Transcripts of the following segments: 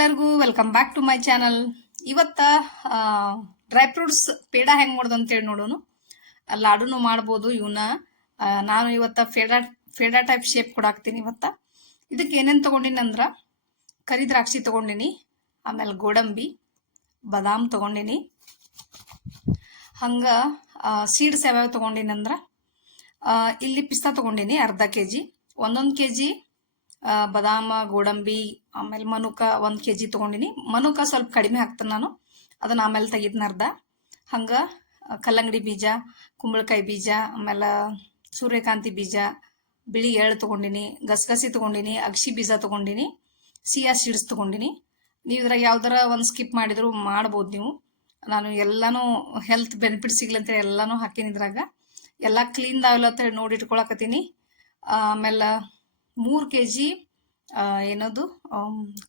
ಎಲ್ಲರಿಗೂ welcome back to my channel ಇವತ್ತ dry fruits peda ಹೆಂಗ್ ಮಾಡೋದು ಅಂತೇಳಿ ನೋಡೋನು. ಲಾಡುನು ಮಾಡ್ಬೋದು ಇವನ್ನ ನಾನು ಇವತ್ತ ಫೇಡಾ ಫೇಡಾ ಟೈಪ್ ಶೇಪ್ ಕೊಡಾಕ್ತೀನಿ ಇವತ್ತ. ಇದಕ್ಕೆ ಏನೇನು ತಗೊಂಡಿನಿ ಅಂದ್ರ, ಕರಿ ದ್ರಾಕ್ಷಿ ತಗೊಂಡಿನಿ, ಆಮೇಲೆ ಗೋಡಂಬಿ, ಬದಾಮ್ ತಗೊಂಡಿನಿ. ಹಂಗ ಸೀಡ್ಸ್ ಯಾವ್ಯಾವ ತಗೊಂಡಿನಂದ್ರ ಇಲ್ಲಿ ಪಿಸ್ತಾ ತಗೊಂಡಿನಿ, ಅರ್ಧ ಕೆ ಜಿ ಒಂದೊಂದು ಕೆ ಜಿ ಬಾದಾಮ, ಗೋಡಂಬಿ, ಆಮೇಲೆ ಮನುಕ ಒಂದು ಕೆ ಜಿ ತೊಗೊಂಡಿನಿ. ಮನುಕ ಸ್ವಲ್ಪ ಕಡಿಮೆ ಹಾಕ್ತೇನೆ ನಾನು. ಅದನ್ನ ಆಮೇಲೆ ತೆಗಿದ್ನ ಅರ್ಧ. ಹಂಗೆ ಕಲ್ಲಂಗಡಿ ಬೀಜ, ಕುಂಬಳಕಾಯಿ ಬೀಜ, ಆಮೇಲೆ ಸೂರ್ಯಕಾಂತಿ ಬೀಜ, ಬಿಳಿ ಎಳ್ಳು ತಗೊಂಡಿನಿ, ಗಸಗಸಿ ತಗೊಂಡಿನಿ ಅಗ್ಸಿ ಬೀಜ ತಗೊಂಡಿನಿ ಸಿಯಾ ಸೀಡ್ಸ್ ತೊಗೊಂಡಿನಿ. ನೀವು ಇದ್ರಾಗ ಯಾವ್ದಾರ ಒಂದು ಸ್ಕಿಪ್ ಮಾಡಿದ್ರು ಮಾಡ್ಬೋದು ನೀವು. ನಾನು ಎಲ್ಲಾನು ಹೆಲ್ತ್ ಬೆನಿಫಿಟ್ ಸಿಗ್ಲಂತ ಎಲ್ಲಾನು ಹಾಕೀನಿ ಇದ್ರಾಗ. ಎಲ್ಲ ಕ್ಲೀನ್ ಅಂತ ಹೇಳಿ ನೋಡಿ ಇಟ್ಕೊಳಕತ್ತೀನಿ. ಆಮೇಲೆ ಮೂರು ಕೆ ಜಿ ಏನದು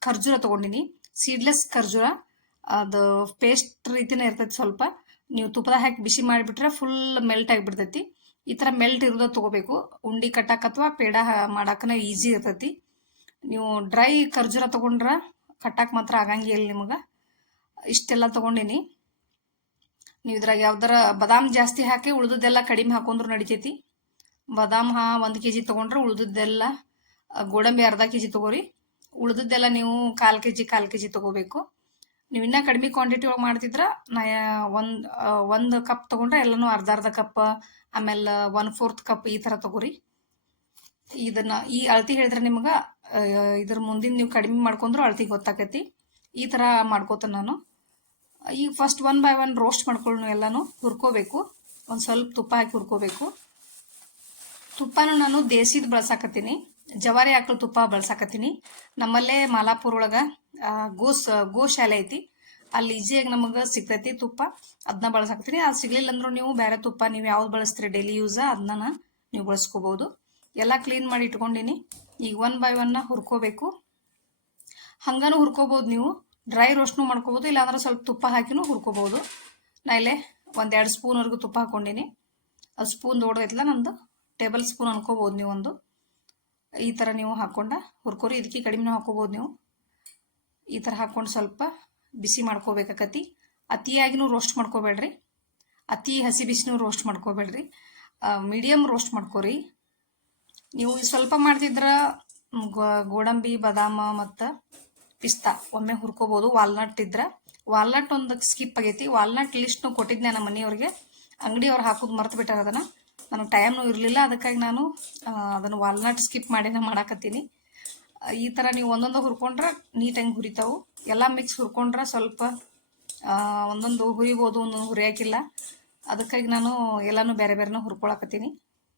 ಖರ್ಜೂರ ತೊಗೊಂಡಿನಿ. ಸೀಡ್ಲೆಸ್ ಖರ್ಜೂರ. ಅದು ಪೇಸ್ಟ್ ರೀತಿನೇ ಇರ್ತೈತಿ ಸ್ವಲ್ಪ. ನೀವು ತುಪ್ಪದ ಹಾಕಿ ಬಿಸಿ ಮಾಡಿಬಿಟ್ರೆ ಫುಲ್ ಮೆಲ್ಟ್ ಆಗಿಬಿಡ್ತೈತಿ. ಈ ಥರ ಮೆಲ್ಟ್ ಇರೋದ ತೊಗೋಬೇಕು. ಉಂಡಿ ಕಟ್ಟಕ್ಕೆ ಅಥವಾ ಪೇಡ ಮಾಡಕ್ಕನ ಈಸಿ ಇರ್ತೈತಿ. ನೀವು ಡ್ರೈ ಖರ್ಜೂರ ತೊಗೊಂಡ್ರೆ ಕಟ್ಟಕ್ಕೆ ಮಾತ್ರ ಆಗಂಗಿಲ್ಲ ನಿಮಗೆ. ಇಷ್ಟೆಲ್ಲ ತೊಗೊಂಡಿನಿ. ನೀವು ಇದ್ರಾಗ ಯಾವ್ದಾರ ಬಾದಾಮ್ ಜಾಸ್ತಿ ಹಾಕಿ ಉಳ್ದದ್ದೆಲ್ಲ ಕಡಿಮೆ ಹಾಕೊಂಡ್ರು ನಡಿತೈತಿ. ಬಾದಾಮ್ ಹಾ, ಒಂದು ಕೆ ಜಿ ತೊಗೊಂಡ್ರೆ ಉಳ್ದದ್ದೆಲ್ಲ ಗೋಡಂಬಿ ಅರ್ಧ ಕೆ ಜಿ ತಗೋರಿ. ಉಳ್ದದ್ದೆಲ್ಲ ನೀವು ಕಾಲು ಕೆ ಜಿ ಕಾಲು ಕೆ ಜಿ ತೊಗೋಬೇಕು. ನೀವು ಇನ್ನೂ ಕಡಿಮೆ ಕ್ವಾಂಟಿಟಿ ಒಳಗೆ ಮಾಡ್ತಿದ್ರೆ ನಾ ಒಂದು ಒಂದು ಕಪ್ ತೊಗೊಂಡ್ರೆ ಎಲ್ಲನೂ ಅರ್ಧ ಅರ್ಧ ಕಪ್ ಆಮೇಲೆ ಒನ್ ಫೋರ್ತ್ ಕಪ್ ಈ ಥರ ತೊಗೋರಿ. ಇದನ್ನು, ಈ ಅಳತಿ ಹೇಳಿದ್ರೆ ನಿಮ್ಗೆ ಇದ್ರ ಮುಂದಿನ ನೀವು ಕಡಿಮೆ ಮಾಡ್ಕೊಂಡ್ರು ಅಳತಿ ಗೊತ್ತಾಕೈತಿ. ಈ ಥರ ಮಾಡ್ಕೋತೇನೆ ನಾನು. ಈಗ first one by one roast ಮಾಡ್ಕೊಳ್ಳೋಣ ಎಲ್ಲಾನು, ಹುರ್ಕೋಬೇಕು. ಒಂದು ಸ್ವಲ್ಪ ತುಪ್ಪ ಹಾಕಿ ಹುರ್ಕೋಬೇಕು. ತುಪ್ಪನೂ ನಾನು ದೇಸಿದು ಬಳಸಾಕತ್ತೀನಿ. ಜವಾರಿ ಆಕಳ ತುಪ್ಪ ಬಳಸಾಕತ್ತೀನಿ. ನಮ್ಮಲ್ಲೇ ಮಾಲಾಪುರ ಒಳಗ ಗೋಸ್, ಗೋಶಾಲೆ ಐತಿ. ಅಲ್ಲಿ ಈಜಿಯಾಗಿ ನಮಗೆ ಸಿಗ್ತೈತಿ ತುಪ್ಪ. ಅದನ್ನ ಬಳಸಾಕತ್ತೀನಿ. ಅದು ಸಿಗ್ಲಿಲ್ಲ ಅಂದ್ರೂ ನೀವು ಬೇರೆ ತುಪ್ಪ ನೀವು ಯಾವ್ದು ಬಳಸ್ತೀರಿ ಡೈಲಿ ಯೂಸ ಅದನ್ನ ನೀವು ಬಳಸ್ಕೋಬೋದು. ಎಲ್ಲ ಕ್ಲೀನ್ ಮಾಡಿ ಇಟ್ಕೊಂಡಿನಿ. ಈಗ ಒನ್ ಬೈ ಒನ್ನ ಹುರ್ಕೋಬೇಕು. ಹಂಗನೂ ಹುರ್ಕೋಬಹುದು ನೀವು. ಡ್ರೈ ರೋಸ್ಟ್ನು ಮಾಡ್ಕೋಬಹುದು ಇಲ್ಲಾಂದ್ರೆ ಸ್ವಲ್ಪ ತುಪ್ಪ ಹಾಕಿನೂ ಹುರ್ಕೋಬಹುದು ನಾ ಇಲ್ಲೇ ಒಂದೆರಡು ಸ್ಪೂನ್ವರೆಗೂ ತುಪ್ಪ ಹಾಕೊಂಡಿನಿ. ಅದು ಸ್ಪೂನ್ ದೊಡ್ಡದೈತಲ್ಲ ನಂದು. ಟೇಬಲ್ ಸ್ಪೂನ್ ಅನ್ಕೋಬಹುದು ನೀವು ಒಂದು ಈ ಥರ ನೀವು ಹಾಕ್ಕೊಂಡು ಹುರ್ಕೋರಿ. ಇದಕ್ಕೆ ಕಡಿಮೆ ಹಾಕೋಬೋದು ನೀವು. ಈ ಥರ ಹಾಕ್ಕೊಂಡು ಸ್ವಲ್ಪ ಬಿಸಿ ಮಾಡ್ಕೋಬೇಕಾಕತಿ. ಅತಿಯಾಗಿನೂ ರೋಸ್ಟ್ ಮಾಡ್ಕೋಬೇಡ್ರಿ. ಅತಿ ಹಸಿ ಬಿಸಿನೂ ರೋಸ್ಟ್ ಮಾಡ್ಕೋಬೇಡ್ರಿ. ಮೀಡಿಯಮ್ ರೋಸ್ಟ್ ಮಾಡ್ಕೋರಿ. ನೀವು ಸ್ವಲ್ಪ ಮಾಡ್ತಿದ್ರ ಗೋಡಂಬಿ, ಬಾದಾಮ ಮತ್ತು ಪಿಸ್ತಾ ಒಮ್ಮೆ ಹುರ್ಕೋಬೋದು. ವಾಲ್ನಟ್ ಇದ್ರೆ. ವಾಲ್ನಟ್ ಒಂದು ಸ್ಕಿಪ್ ಆಗೈತಿ. ವಾಲ್ನಟ್ ಲಿಸ್ಟ್ನು ಕೊಟ್ಟಿದ್ದೆ ನಮ್ಮ ಮನೆಯವ್ರಿಗೆ ಅಂಗಡಿಯವ್ರು ಹಾಕೋದು ಮರ್ತು ಬಿಟ್ಟಾರ ಅದನ್ನ. ನನಗೆ ಟೈಮ್ನು ಇರಲಿಲ್ಲ, ಅದಕ್ಕಾಗಿ ನಾನು ಅದನ್ನು ವಾಲ್ನಟ್ ಸ್ಕಿಪ್ ಮಾಡಿನೇ ಮಾಡಾಕತ್ತೀನಿ. ಈ ಥರ ನೀವು ಒಂದೊಂದು ಹುರ್ಕೊಂಡ್ರೆ ನೀಟಾಗಿ ಹುರಿತಾವು. ಎಲ್ಲ ಮಿಕ್ಸ್ ಹುರ್ಕೊಂಡ್ರೆ ಸ್ವಲ್ಪ ಒಂದೊಂದು ಹುರಿಬೋದು, ಒಂದೊಂದು ಹುರಿಯಾಕಿಲ್ಲ. ಅದಕ್ಕಾಗಿ ನಾನು ಎಲ್ಲನೂ ಬೇರೆ ಬೇರೆನೂ ಹುರ್ಕೊಳಕತ್ತೀನಿ.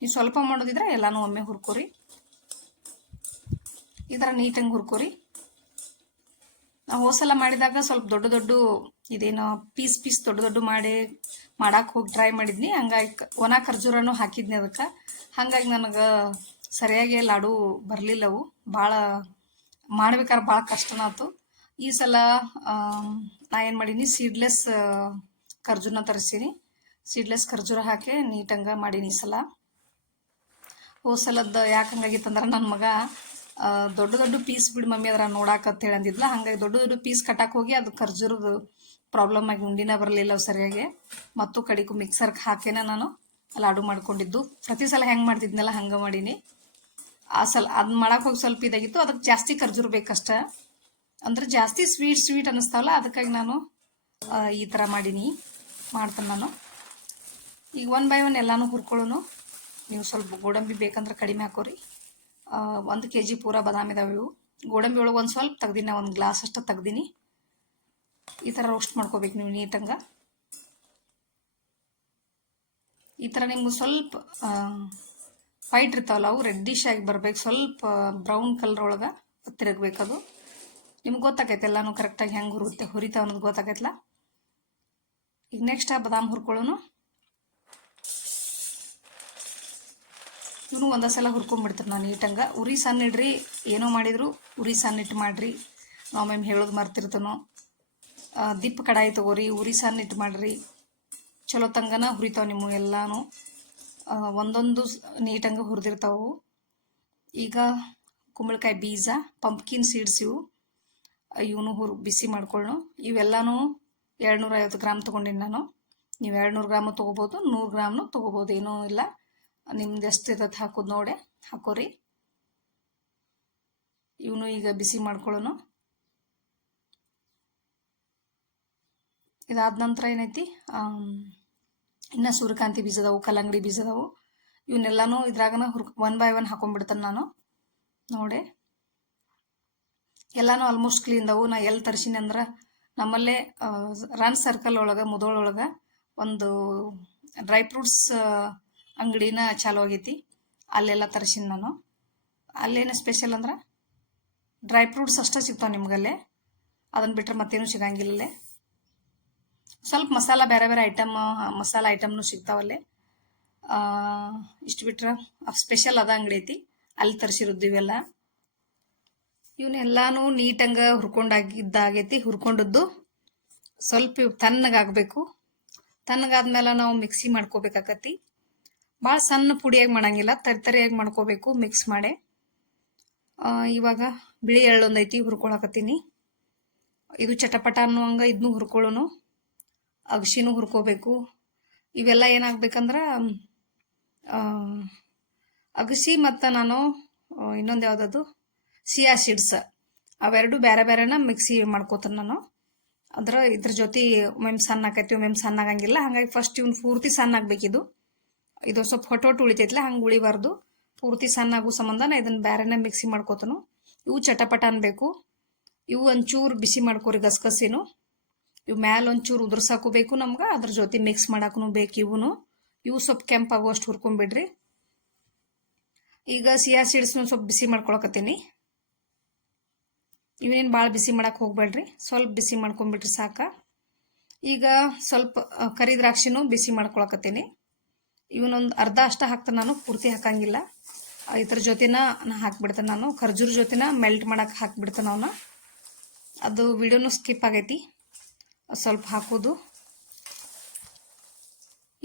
ನೀವು ಸ್ವಲ್ಪ ಮಾಡೋದಿದ್ರೆ ಎಲ್ಲನೂ ಒಮ್ಮೆ ಹುರ್ಕೋರಿ. ಈ ಥರ ನೀಟಾಗಿ ಹುರ್ಕೋರಿ. ಹೋಸಲ ಮಾಡಿದಾಗ ಸ್ವಲ್ಪ ದೊಡ್ಡ ದೊಡ್ಡ ಇದೇನೋ ಪೀಸ್ ಪೀಸ್ ದೊಡ್ಡ ದೊಡ್ಡ ಮಾಡಿ ಮಾಡಕ್ಕೆ ಹೋಗಿ ಟ್ರೈ ಮಾಡಿದ್ನಿ. ಹಂಗಾಗಿ ಒಣ ಖರ್ಜೂರನು ಹಾಕಿದ್ನಿ ಅದಕ್ಕೆ. ಹಂಗಾಗಿ ನನಗೆ ಸರಿಯಾಗಿ ಲಾಡು ಬರಲಿಲ್ಲವು ಭಾಳ ಮಾಡ್ಬೇಕಾದ್ರೆ ಭಾಳ ಕಷ್ಟನಾತು ಈ ಸಲ ನಾ ಏನು ಮಾಡೀನಿ ಸೀಡ್ಲೆಸ್ ಖರ್ಜೂರನ ತರಿಸೀನಿ ಸೀಡ್ಲೆಸ್ ಖರ್ಜೂರ ಹಾಕಿ ನೀಟಂಗ ಮಾಡೀನಿ ಈ ಸಲ. ಹೋದ ಸಲದ್ದು ಯಾಕೆ ಹಂಗಾಗಿತ್ತಂದ್ರೆ ನನ್ನ ಮಗ ದೊಡ್ಡ ದೊಡ್ಡ ಪೀಸ್ ಬಿಡು ಮಮ್ಮಿ ಅದ್ರ ನೋಡಾಕ ಅಂತ ಹೇಳಿ ಅಂದಿದ್ಲ ಹಂಗಾಗಿ ದೊಡ್ಡ ದೊಡ್ಡ ಪೀಸ್ ಕಟ್ಟಾಕ್ ಹೋಗಿ ಅದು ಖರ್ಜೂರದ ಪ್ರಾಬ್ಲಮ್ ಆಗಿ ಉಂಡಿನ ಬರಲಿಲ್ಲ ಸರಿಯಾಗಿ. ಮತ್ತು ಕಡಿಕು ಮಿಕ್ಸರ್ಗೆ ಹಾಕೇನ ನಾನು. ಲಾಡು ಮಾಡ್ಕೊಂಡಿದ್ದು. ಪ್ರತಿ ಸಲ ಹೆಂಗೆ ಮಾಡ್ತಿದ್ನಲ್ಲ, ಹಂಗೆ ಮಾಡೀನಿ. ಆ ಸಲ ಅದನ್ನ ಮಾಡಕ್ಕೆ ಹೋಗಿ ಸ್ವಲ್ಪ ಇದಾಗಿತ್ತು. ಅದಕ್ಕೆ ಜಾಸ್ತಿ ಖರ್ಜೂರ ಬೇಕಷ್ಟ. ಅಂದ್ರೆ ಜಾಸ್ತಿ ಸ್ವೀಟ್ ಸ್ವೀಟ್ ಅನ್ನಿಸ್ತಾವಲ್ಲ ಅದಕ್ಕಾಗಿ ನಾನು ಈ ಥರ ಮಾಡೀನಿ. ಮಾಡ್ತೇನೆ ನಾನು. ಈಗ ಒನ್ ಬೈ ಒನ್ ಎಲ್ಲಾನು ಹುರ್ಕೊಳ್ಳೋನು. ನೀವು ಸ್ವಲ್ಪ ಗೋಡಂಬಿ ಬೇಕಂದ್ರೆ ಕಡಿಮೆ ಹಾಕೋರಿ. ಒಂದು ಕೆ ಜಿ ಪೂರ ಬಾದಾಮಿ ಇದಾವೆ ಇವು. ಗೋಡಂಬಿ ಒಳಗೆ ಒಂದು ಸ್ವಲ್ಪ ತೆಗ್ದಿನಿ ಒಂದು ಗ್ಲಾಸ್ ಅಷ್ಟು ತೆಗ್ದೀನಿ. ಈ ಥರ ರೋಸ್ಟ್ ಮಾಡ್ಕೋಬೇಕು ನೀವು ನೀಟಂಗೆ. ಈ ಥರ ನಿಮ್ಗೆ ಸ್ವಲ್ಪ ವೈಟ್ ಇರ್ತಾವಲ್ಲ, ಅವು ರೆಡ್ಡಿಶ್ ಆಗಿ ಬರ್ಬೇಕು. ಸ್ವಲ್ಪ ಬ್ರೌನ್ ಕಲರ್ ಒಳಗೆ ತಿರುಗಬೇಕದು ನಿಮ್ಗೆ ಗೊತ್ತಾಗೈತೆ, ಎಲ್ಲಾನು ಕರೆಕ್ಟಾಗಿ ಹೆಂಗೆ ಹುರುತ್ತೆ ಹುರಿತಾವ ಅನ್ನೋದು ಗೊತ್ತಾಗೈತಲ್ಲ ಈಗ ನೆಕ್ಸ್ಟ್ ಆ ಬಾದಾಮ್ ಹುರ್ಕೊಳ್ಳೋನು. ಇವನು ಒಂದ ಸಲ ಹುರ್ಕೊಂಡ್ಬಿಡ್ತಾರೆ ನಾನು ನೀಟಂಗೆ. ಉರಿ ಸಣ್ಣ ಇಡ್ರಿ, ಏನೋ ಮಾಡಿದ್ರು ಉರಿ ಸಣ್ಣ ಇಟ್ಟು ಮಾಡ್ರಿ. ನಾವು ಮ್ಯಾಮ್ ಹೇಳೋದು ಮರ್ತಿರ್ತನೋ. ದಿಪ್ಪ ಕಡಾಯಿ ತಗೋರಿ, ಉರಿ ಸಣ್ಣ ಇಟ್ಟು ಮಾಡ್ರಿ. ಚಲೋ ತಂಗನ ಹುರಿತಾವೆ ನಿಮ್ಮ ಎಲ್ಲಾನು. ಒಂದೊಂದು ನೀಟಂಗ ಹುರಿದಿರ್ತಾವು ಈಗ ಕುಂಬಳಕಾಯಿ ಬೀಜ ಪಂಪ್ಕಿನ್ ಸೀಡ್ಸ್ ಇವು. ಇವನು ಹುರು, ಬಿಸಿ ಮಾಡ್ಕೊಳ್ಳೋ ಇವೆಲ್ಲನೂ ಎರಡುನೂರ ಐವತ್ತು ಗ್ರಾಮ್ ತೊಗೊಂಡಿನಿ ನಾನು. ನೀವು ಎರಡು ನೂರು ಗ್ರಾಮು ತೊಗೋಬೋದು, ನೂರು ಗ್ರಾಮ್ನು ತೊಗೋಬೋದು, ಏನೂ ಇಲ್ಲ. ನಿಮ್ದು ಎಷ್ಟು ಇರ್ತೈತೆ ಹಾಕೋದು ನೋಡಿ, ಹಾಕೋರಿ. ಇವನು ಈಗ ಬಿಸಿ ಮಾಡ್ಕೊಳ್ಳೋನು ಇದಾದ ನಂತರ ಏನೈತಿ ಇನ್ನು ಸೂರ್ಯಕಾಂತಿ ಬೀಜದವು ಕಲ್ಲಂಗಡಿ ಬೀಜದವು ಇವನ್ನೆಲ್ಲನೂ ಇದ್ರಾಗನ ಹುರ್ ಒನ್ ಬೈ ಒನ್ ಹಾಕೊಂಡ್ಬಿಡ್ತಾನೆ ನಾನು. ನೋಡಿ. ಎಲ್ಲಾನು ಆಲ್ಮೋಸ್ಟ್ ಕ್ಲೀನ್ದವು ನಾ ಎಲ್ಲಿ ತರಿಸೀನಿ ಅಂದ್ರೆ ನಮ್ಮಲ್ಲೇ ರನ್ ಸರ್ಕಲ್ ಒಳಗೆ ಮುದೋಳೊಳಗೆ ಒಂದು ಡ್ರೈ ಫ್ರೂಟ್ಸ್ ಅಂಗಡಿನ ಚಾಲು ಆಗೈತಿ. ಅಲ್ಲೆಲ್ಲ ತರಿಸಿನ ನಾನು. ಅಲ್ಲೇನು ಸ್ಪೆಷಲ್ ಅಂದ್ರೆ ಡ್ರೈ ಫ್ರೂಟ್ಸ್ ಅಷ್ಟೇ ಸಿಗ್ತಾವೆ ನಿಮ್ಗಲ್ಲೇ. ಅದನ್ನು ಬಿಟ್ಟರೆ ಮತ್ತೇನು ಸಿಗಂಗಿಲ್ಲಲ್ಲೇ. ಸ್ವಲ್ಪ ಮಸಾಲ ಬೇರೆ ಬೇರೆ ಐಟಮ್ ಮಸಾಲ ಐಟಮ್ನು ಸಿಗ್ತಾವಲ್ಲೇ. ಇಷ್ಟು ಬಿಟ್ರೆ ಸ್ಪೆಷಲ್ ಅದ ಅಂಗಡಿ ಐತಿ. ಅಲ್ಲಿ ತರಿಸಿರೋದು ಇವೆಲ್ಲ. ಇವನ್ನೆಲ್ಲಾನು ನೀಟಂಗೆ ಹುರ್ಕೊಂಡಾಗಿದ್ದಾಗೈತಿ ಹುರ್ಕೊಂಡದ್ದು ಸ್ವಲ್ಪ ತಣ್ಣಗಾಗಬೇಕು. ತಣ್ಣಗಾದ್ಮೇಲೆ ನಾವು ಮಿಕ್ಸಿ ಮಾಡ್ಕೋಬೇಕಾಕತಿ ಭಾಳ ಸಣ್ಣ ಪುಡಿಯಾಗಿ ಮಾಡಂಗಿಲ್ಲ, ತರಿತರಿಯಾಗಿ ಮಾಡ್ಕೋಬೇಕು ಮಿಕ್ಸ್ ಮಾಡಿ. ಇವಾಗ ಬಿಳಿ ಎಳ್ಳೊಂದೈತಿ ಹುರ್ಕೊಳಕತ್ತೀನಿ. ಇದು ಚಟಪಟ ಅನ್ನುವಂಗ ಇದನ್ನು ಹುರ್ಕೊಳ್ಳೋನು. ಅಗಸಿನೂ ಹುರ್ಕೋಬೇಕು. ಇವೆಲ್ಲ ಏನಾಗ್ಬೇಕಂದ್ರೆ ಅಗಸಿ ಮತ್ತು ನಾನು ಇನ್ನೊಂದು ಯಾವುದದು? Chia seeds. ಅವೆರಡು ಬೇರೆ ಬೇರೆನ ಮಿಕ್ಸಿ ಮಾಡ್ಕೋತೀನಿ ನಾನು. ಅಂದ್ರೆ ಇದ್ರ ಜೊತೆ ಒಮ್ಮೆ ಸಣ್ಣ ಆಕೈತಿ ಒಮ್ಮೆ ಸಣ್ಣ ಆಗಂಗಿಲ್ಲ. ಹಾಗಾಗಿ ಫಸ್ಟ್ ಇವ್ನು ಪೂರ್ತಿ ಸಣ್ಣ ಆಗ್ಬೇಕಿದು ಇದು ಸ್ವಲ್ಪ ಹೊಟ್ಟು ಹೊಟ್ಟು ಉಳಿತೈತಿಲ್ಲ, ಹಂಗೆ ಉಳಿಬಾರ್ದು. ಪೂರ್ತಿ ಸಣ್ಣ ಸಂಬಂಧ ನಾ ಇದನ್ನ ಬೇರೆನೇ ಮಿಕ್ಸಿ ಮಾಡ್ಕೋತನು. ಇವು ಚಟಪಟ ಅನ್ಬೇಕು. ಇವು ಒಂಚೂರು ಬಿಸಿ ಮಾಡ್ಕೋರಿ ಗಸಗಸಿನು. ಇವು ಮ್ಯಾಲ ಒಂಚೂರು ಉದುರ್ಸಾಕು ಬೇಕು ನಮ್ಗೆ, ಅದ್ರ ಜೊತೆ ಮಿಕ್ಸ್ ಮಾಡಾಕು ಬೇಕು ಇವನು. ಇವು ಸ್ವಲ್ಪ ಕೆಂಪಾಗುವಷ್ಟು ಹುರ್ಕೊಂಬಿಡ್ರಿ ಈಗ ಸಿಯಾ ಸೀಡ್ಸ್ನು ಸ್ವಲ್ಪ ಬಿಸಿ ಮಾಡ್ಕೊಳಕತ್ತೀನಿ. ಇವನೇನು ಭಾಳ ಬಿಸಿ ಮಾಡಕ್ಕೆ ಹೋಗ್ಬೇಡ್ರಿ ಸ್ವಲ್ಪ ಬಿಸಿ ಮಾಡ್ಕೊಂಬಿಟ್ರಿ ಸಾಕ. ಈಗ ಸ್ವಲ್ಪ ಕರಿ ದ್ರಾಕ್ಷಿನೂ ಬಿಸಿ ಮಾಡ್ಕೊಳಕತ್ತೀನಿ. ಇವನೊಂದು ಅರ್ಧ ಅಷ್ಟ ಹಾಕ್ತಾನೆ ನಾನು, ಪೂರ್ತಿ ಹಾಕಂಗಿಲ್ಲ. ಇದ್ರ ಜೊತೆನ ನಾ ಹಾಕ್ಬಿಡ್ತೇನೆ ನಾನು. ಖರ್ಜೂರ ಜೊತೆನ ಮೆಲ್ಟ್ ಮಾಡೋಕೆ ಹಾಕ್ಬಿಡ್ತೇನೆ ಅವನ್ನ ಅದು ವಿಡಿಯೋನು ಸ್ಕಿಪ್ ಆಗೈತಿ. ಸ್ವಲ್ಪ ಹಾಕೋದು.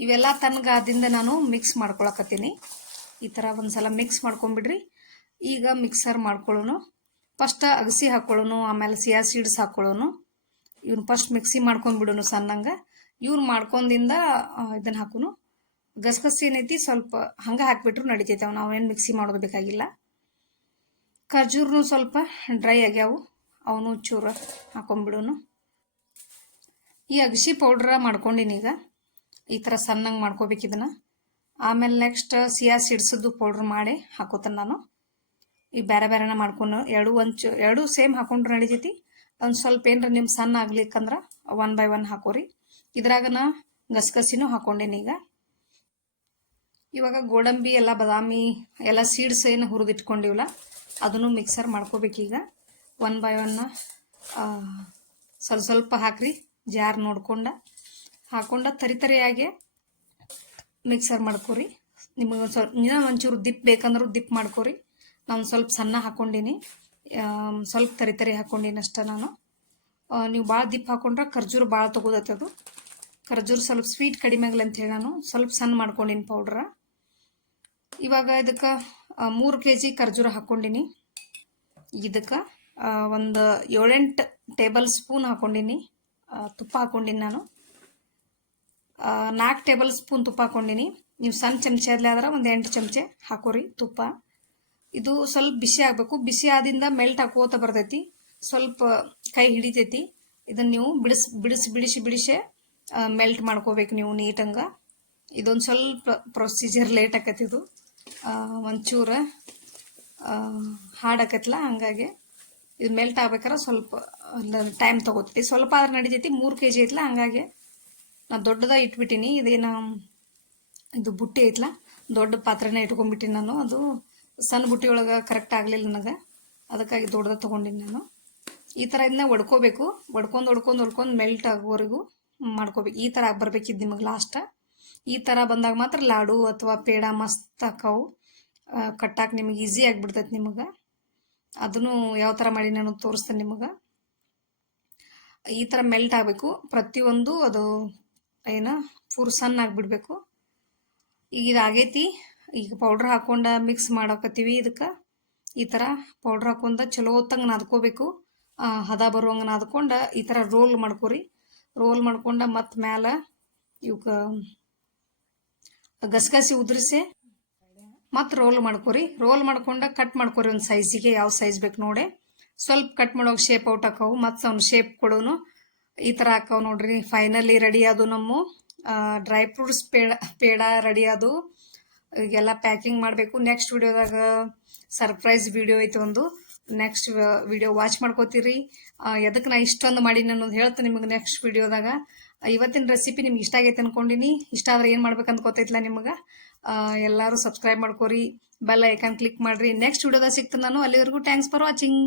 ಇವೆಲ್ಲ ತನಗಾದಿಂದ ನಾನು ಮಿಕ್ಸ್ ಮಾಡ್ಕೊಳಕತ್ತೀನಿ. ಈ ಥರ ಒಂದ್ಸಲ ಮಿಕ್ಸ್ ಮಾಡ್ಕೊಂಬಿಡ್ರಿ ಈಗ ಮಿಕ್ಸರ್ ಮಾಡ್ಕೊಳ್ಳೋನು. ಫಸ್ಟ್ ಅಗಸಿ ಹಾಕ್ಕೊಳ್ಳೋನು ಆಮೇಲೆ ಸಿಯಾ ಸೀಡ್ಸ್ ಹಾಕ್ಕೊಳ್ಳೋನು ಇವ್ನು ಫಸ್ಟ್ ಮಿಕ್ಸಿ ಮಾಡ್ಕೊಂಡ್ಬಿಡೋನು ಸಣ್ಣಂಗೆ. ಇವ್ನು ಮಾಡ್ಕೊಂಡಿಂದ ಇದನ್ನ ಹಾಕೋನು. ಗಸಗಸಿ ಏನೈತಿ? ಸ್ವಲ್ಪ ಹಂಗೆ ಹಾಕಿಬಿಟ್ರು ನಡಿತೈತೆ ನಾವೇನು ಮಿಕ್ಸಿ ಮಾಡೋದು ಬೇಕಾಗಿಲ್ಲ. ಖರ್ಜೂರ್ನು ಸ್ವಲ್ಪ ಡ್ರೈ ಆಗ್ಯಾವು. ಅವನು ಚೂರು ಹಾಕೊಂಡ್ಬಿಡೋನು ಈ ಅಗಸಿ ಪೌಡ್ರ ಮಾಡ್ಕೊಂಡಿನಿ ಈಗ. ಈ ಥರ ಸಣ್ಣಂಗೆ ಮಾಡ್ಕೋಬೇಕು ಇದನ್ನ. ಆಮೇಲೆ ನೆಕ್ಸ್ಟ್ ಸಿಯಾ ಸಿಡ್ಸದ್ದು ಪೌಡ್ರ್ ಮಾಡಿ ಹಾಕೋತಾನೆ ನಾನು. ಈ ಬೇರೆ ಬೇರೆನ ಮಾಡ್ಕೊಂಡು ಎರಡು ಒಂಚು, ಎರಡು ಸೇಮ್ ಹಾಕೊಂಡ್ರೆ ನಡಿತೈತಿ. ಒಂದು ಸ್ವಲ್ಪ ಏನಾರ ನಿಮ್ಮ ಸಣ್ಣ ಆಗ್ಲಿಕ್ಕಂದ್ರೆ ಒನ್ ಬೈ ಒನ್ ಹಾಕೋರಿ. ಇದ್ರಾಗನ ಗಸಗಸಿನೂ ಈಗ. ಇವಾಗ ಗೋಡಂಬಿ, ಎಲ್ಲ ಬಾದಾಮಿ, ಎಲ್ಲ ಸೀಡ್ಸ್ ಏನು ಹುರಿದಿಟ್ಕೊಂಡಿವಲ್ಲ ಅದನ್ನು ಮಿಕ್ಸರ್ ಮಾಡ್ಕೋಬೇಕೀಗ. ಒನ್ ಬೈ ಒನ್ ಸ್ವಲ್ಪ ಸ್ವಲ್ಪ ಹಾಕ್ರಿ, ಜಾರ್ ನೋಡ್ಕೊಂಡ. ಹಾಕೊಂಡ ತರಿ ತರಿಯಾಗೆ ಮಿಕ್ಸರ್ ಮಾಡ್ಕೊರಿ. ನಿಮಗೆ ಸ್ವಲ್ಪ ಒಂಚೂರು ದಿಪ್ ಬೇಕಂದ್ರೂ ದಿಪ್ ಮಾಡ್ಕೊರಿ. ನಾನು ಸ್ವಲ್ಪ ಸಣ್ಣ ಹಾಕ್ಕೊಂಡಿನಿ ಸ್ವಲ್ಪ ತರಿ ತರಿ ಹಾಕ್ಕೊಂಡಿನಿ ಅಷ್ಟೇ ನಾನು. ನೀವು ಭಾಳ ದಿಪ್ ಹಾಕೊಂಡ್ರೆ ಖರ್ಜೂರ ಭಾಳ ಅದು. ಖರ್ಜೂರ ಸ್ವಲ್ಪ ಸ್ವೀಟ್ ಕಡಿಮೆ ಆಗಲಿ ಅಂತ ಹೇಳಿ ನಾನು ಸ್ವಲ್ಪ ಸಣ್ಣ ಮಾಡ್ಕೊಂಡಿನಿ ಪೌಡ್ರ ಇವಾಗ ಇದಕ್ಕೆ ಮೂರು ಕೆ ಜಿ ಖರ್ಜೂರ ಹಾಕ್ಕೊಂಡಿನಿ ಇದಕ್ಕೆ ಒಂದು ಏಳೆಂಟು ಟೇಬಲ್ ಸ್ಪೂನ್ ಹಾಕ್ಕೊಂಡಿನಿ ತುಪ್ಪ ಹಾಕ್ಕೊಂಡಿನಿ ನಾನು. ನಾಲ್ಕು ಟೇಬಲ್ ಸ್ಪೂನ್ ತುಪ್ಪ ಹಾಕ್ಕೊಂಡಿನಿ ನೀವು ಸಣ್ಣ ಚಮಚೆ ಆದ್ರೆ ಒಂದು ಎಂಟು ಚಮಚೆ ಹಾಕೋರಿ ತುಪ್ಪ. ಇದು ಸ್ವಲ್ಪ ಬಿಸಿ ಆಗಬೇಕು. ಬಿಸಿ ಆದಿಂದ ಮೆಲ್ಟ್ ಹಾಕೋತ ಬರ್ತೈತಿ. ಸ್ವಲ್ಪ ಕೈ ಹಿಡಿತೈತಿ. ಇದನ್ನು ನೀವು ಬಿಡಿಸ್, ಬಿಡಿಸಿ ಬಿಡಿಸಿ ಬಿಡಿಸಿ ಮೆಲ್ಟ್ ಮಾಡ್ಕೋಬೇಕು ನೀವು ನೀಟಂಗೆ ಇದೊಂದು ಸ್ವಲ್ಪ ಪ್ರೊಸೀಜರ್ ಲೇಟ್ ಆಕೈತಿ ಇದು. ಒಂಚೂರು ಹಾಡಾಕೈತಲ್ಲ ಹಂಗಾಗಿ ಇದು ಮೆಲ್ಟ್ ಆಗ್ಬೇಕಾರೆ ಸ್ವಲ್ಪ ಟೈಮ್ ತೊಗೋತೈತಿ ಸ್ವಲ್ಪ ಆದ್ರೆ ನಡಿತೈತಿ, ಮೂರು ಕೆ ಜಿ ಐತಲ್ಲ ಹಂಗಾಗಿ ನಾನು ದೊಡ್ಡದಾಗಿ ಇಟ್ಬಿಟ್ಟಿನಿ ಇದೇನು, ಇದು ಬುಟ್ಟಿ ಐತ್ಲ, ದೊಡ್ಡ ಪಾತ್ರೆನೇ ಇಟ್ಕೊಂಡ್ಬಿಟ್ಟಿನಿ ನಾನು. ಅದು ಸಣ್ಣ ಬುಟ್ಟಿ ಒಳಗೆ ಕರೆಕ್ಟ್ ಆಗಲಿಲ್ಲ ನನಗೆ. ಅದಕ್ಕಾಗಿ ದೊಡ್ಡದ ತೊಗೊಂಡಿನಿ ನಾನು. ಈ ಥರ ಇದನ್ನ ಒಡ್ಕೋಬೇಕು. ಒಡ್ಕೊಂಡು ಒಡ್ಕೊಂಡು ಒಡ್ಕೊಂಡು, ಮೆಲ್ಟ್ ಆಗೋವರೆಗೂ ಮಾಡ್ಕೋಬೇಕು. ಈ ಥರ ಬರ್ಬೇಕಿದ್ದು ನಿಮಗೆ ಲಾಸ್ಟ್ ಈ ಥರ ಬಂದಾಗ ಮಾತ್ರ ಲಾಡು ಅಥವಾ ಪೇಡ ಮಸ್ತ್ ಹಾಕವು ಕಟ್ಟಾಕ ನಿಮಗೆ ಈಸಿ ಆಗಿಬಿಡ್ತೈತೆ ನಿಮಗೆ. ಅದನ್ನು ಯಾವ ಥರ ಮಾಡಿ ನಾನು ತೋರಿಸ್ತೇನೆ ನಿಮಗೆ. ಈ ಥರ ಮೆಲ್ಟ್ ಆಗಬೇಕು. ಪ್ರತಿಯೊಂದು ಅದು ಏನ, ಪೂರ್ ಸಣ್ಣ ಆಗಿಬಿಡ್ಬೇಕು. ಈಗ ಇದಾಗೈತಿ ಈಗ ಪೌಡ್ರ್ ಹಾಕೊಂಡ ಮಿಕ್ಸ್ ಮಾಡಕತ್ತೀವಿ ಇದಕ್ಕೆ. ಈ ಥರ ಪೌಡ್ರ್ ಹಾಕೊಂಡ ಚಲೋ ಹೊತ್ತಂಗೆ ನಾದ್ಕೋಬೇಕು. ಹದ ಬರುವಂಗೆ ನಾದ್ಕೊಂಡು ಈ ಥರ ರೋಲ್ ಮಾಡ್ಕೋರಿ. ರೋಲ್ ಮಾಡ್ಕೊಂಡು ಮತ್ತೆ ಮ್ಯಾಲ ಇವಕ್ಕೆ ಗಸಗಸಿ ಉದುರಿಸಿ, ಮತ್ತು ರೋಲ್ ಮಾಡ್ಕೊರಿ. ರೋಲ್ ಮಾಡ್ಕೊಂಡ ಕಟ್ ಮಾಡ್ಕೊರಿ ಒಂದು ಸೈಜಿಗೆ ಯಾವ ಸೈಜ್ ಬೇಕು ನೋಡಿ. ಸ್ವಲ್ಪ ಕಟ್ ಮಾಡೋಕೆ ಶೇಪ್ ಔಟ್ ಹಾಕವು. ಮತ್ತು ಅವ್ನು ಶೇಪ್ ಕೊಡೋನು. ಈ ಥರ ಹಾಕವು ನೋಡ್ರಿ. ಫೈನಲಿ ರೆಡಿ ಅದು ನಮ್ಮ dry fruits peda peda ready ಅದು ಈಗೆಲ್ಲ ಪ್ಯಾಕಿಂಗ್ ಮಾಡಬೇಕು. ನೆಕ್ಸ್ಟ್ ವಿಡಿಯೋದಾಗ ಸರ್ಪ್ರೈಸ್ ವಿಡಿಯೋ ಐತೆ ಒಂದು. ನೆಕ್ಸ್ಟ್ ವಿಡಿಯೋ ವಾಚ್ ಮಾಡ್ಕೋತೀರಿ. ಎದಕ್ಕೆ ನಾ ಇಷ್ಟೊಂದು ಮಾಡೀನಿ ಅನ್ನೋದು ಹೇಳ್ತೀನಿ ನಿಮಗೆ ನೆಕ್ಸ್ಟ್ ವಿಡಿಯೋದಾಗ ಇವತ್ತಿನ ರೆಸಿಪಿ ನಿಮ್ಗೆ ಇಷ್ಟ ಆಗೈತೆ ಅನ್ಕೊಂಡಿನಿ. ಇಷ್ಟ ಆದ್ರೆ ಏನು ಮಾಡ್ಬೇಕಂತ ಗೊತ್ತೈತಿಲ್ಲ ನಿಮಗೆ? ಎಲ್ಲರೂ ಸಬ್ಸ್ಕ್ರೈಬ್ ಮಾಡ್ಕೋರಿ ಬೆಲ್ ಐಕಾನ್ ಕ್ಲಿಕ್ ಮಾಡ್ರಿ. ನೆಕ್ಸ್ಟ್ ವಿಡಿಯೋದಾಗ ಸಿಗ್ತೀನಿ ನಾನು. ಅಲ್ಲಿವರೆಗೂ ಥ್ಯಾಂಕ್ಸ್ ಫಾರ್ ವಾಚಿಂಗ್